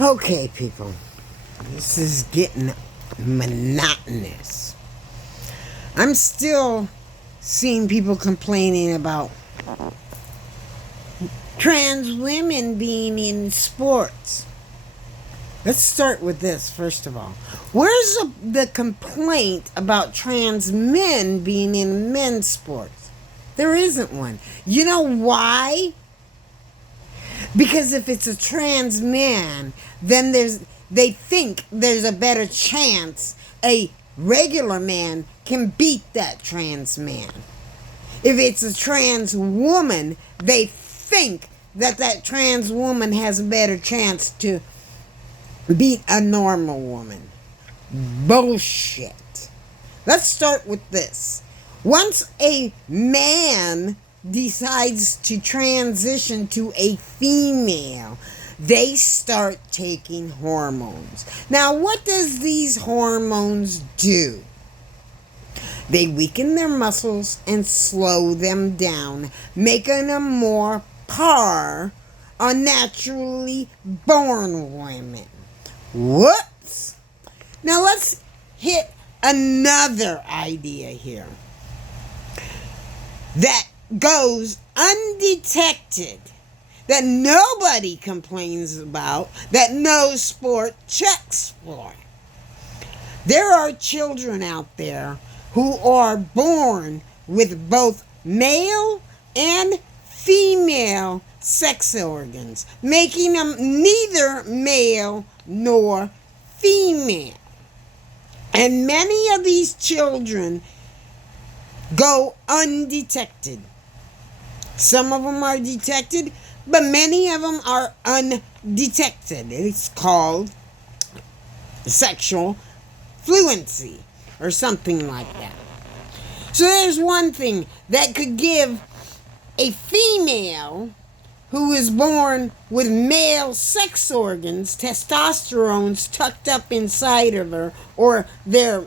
Okay, people. This is getting monotonous. I'm still seeing people complaining about trans women being in sports. Let's start with this, first of all. Where's the complaint about trans men being in men's sports? There isn't one. You know why? Because if it's a trans man, then they think there's a better chance a regular man can beat that trans man. If it's a trans woman, they think that trans woman has a better chance to beat a normal woman. Bullshit. Let's start with this. Once a man decides to transition to a female, they start taking hormones. Now, what does these hormones do? They weaken their muscles and slow them down, making them more par on naturally born women. Whoops! Now let's hit another idea here that goes undetected, that nobody complains about, that no sport checks for. There are children out there who are born with both male and female sex organs, making them neither male nor female. And many of these children go undetected. Some of them are detected, but many of them are undetected. It's called sexual fluency or something like that. So there's one thing that could give a female who is born with male sex organs, testosterone's tucked up inside of her, or their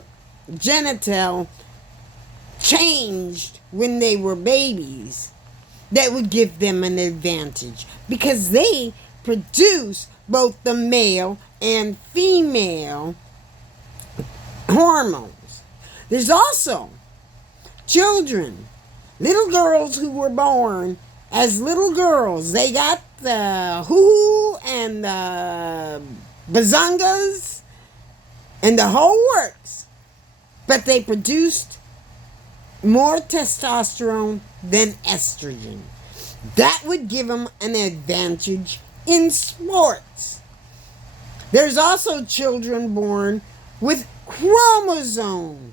genital changed when they were babies, that would give them an advantage because they produce both the male and female hormones. There's also children, little girls who were born as little girls. They got the hoo and the bazongas and the whole works, but they produced more testosterone than estrogen. That would give them an advantage in sports. There's also children born with chromosome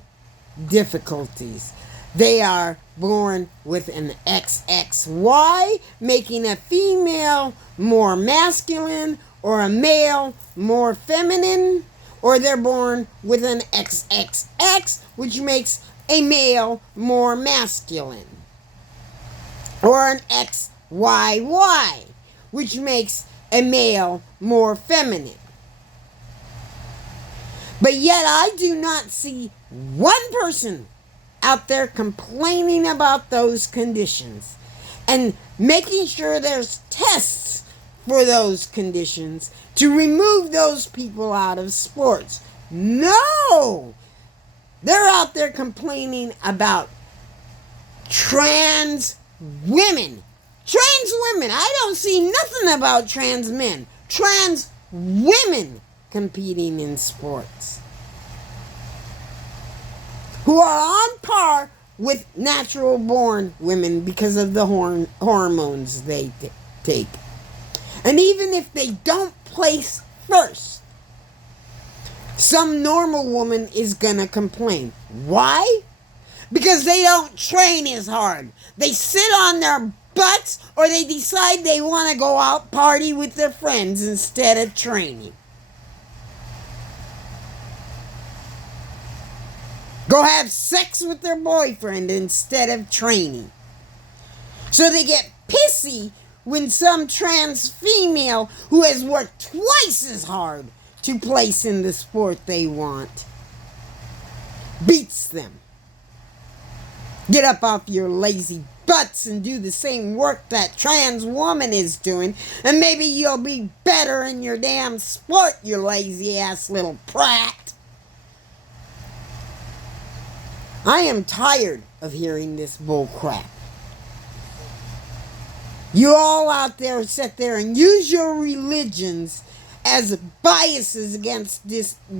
difficulties. They are born with an XXY, making a female more masculine or a male more feminine, or they're born with an XXX, which makes a male more masculine, or an XYY, which makes a male more feminine. But yet I do not see one person out there complaining about those conditions and making sure there's tests for those conditions to remove those people out of sports. No! They're out there complaining about trans women. Trans women. I don't see nothing about trans men. Trans women competing in sports, who are on par with natural born women because of the hormones they take. And even if they don't place first, some normal woman is gonna complain. Why? Because they don't train as hard. They sit on their butts, or they decide they want to go out party with their friends instead of training. Go have sex with their boyfriend instead of training. So they get pissy when some trans female who has worked twice as hard to place in the sport they want beats them. Get up off your lazy butt butts and do the same work that trans woman is doing, and maybe you'll be better in your damn sport, you lazy ass little prat. I am tired of hearing this bull crap. You all out there sit there and use your religions as biases against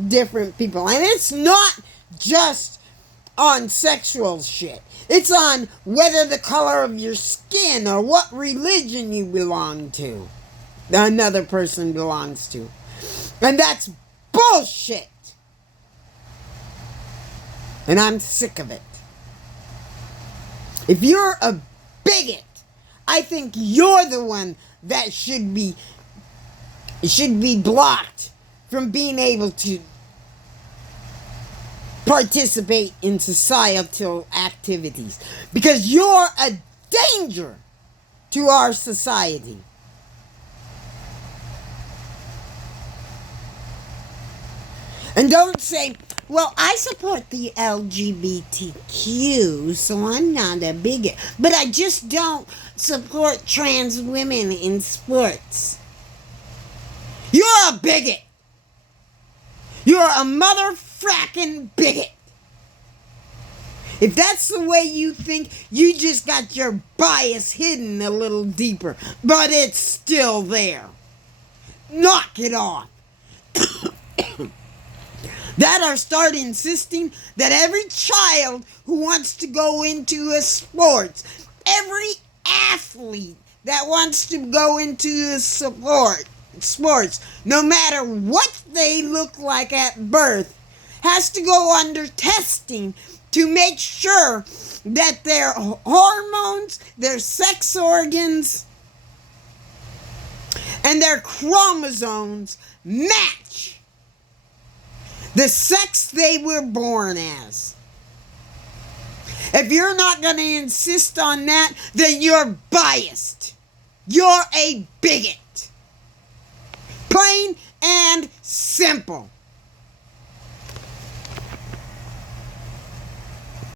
different people. And it's not just on sexual shit. It's on whether the color of your skin or what religion you belong to, another person belongs to. And that's bullshit. And I'm sick of it. If you're a bigot, I think you're the one that should be blocked from being able to participate in societal activities, because you're a danger to our society. And don't say, well, I support the LGBTQ, so I'm not a bigot. But I just don't support trans women in sports. You're a bigot. You're a motherfracking bigot. If that's the way you think, you just got your bias hidden a little deeper. But it's still there. Knock it off. That or start insisting that every child who wants to go into a sports, every athlete that wants to go into a sports, no matter what they look like at birth, has to go under testing to make sure that their hormones, their sex organs, and their chromosomes match the sex they were born as. If you're not going to insist on that, then you're biased. You're a bigot. Plain and simple.